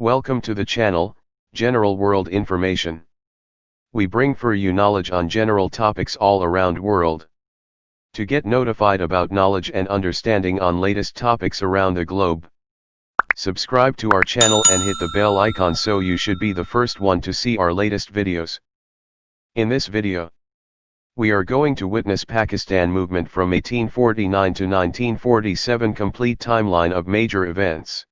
Welcome to the channel, General World Information. We bring for you knowledge on general topics all around world. To get notified about knowledge and understanding on latest topics around the globe, subscribe to our channel and hit the bell icon so you should be the first one to see our latest videos. In this video, we are going to witness Pakistan movement from 1849 to 1947 complete timeline of major events.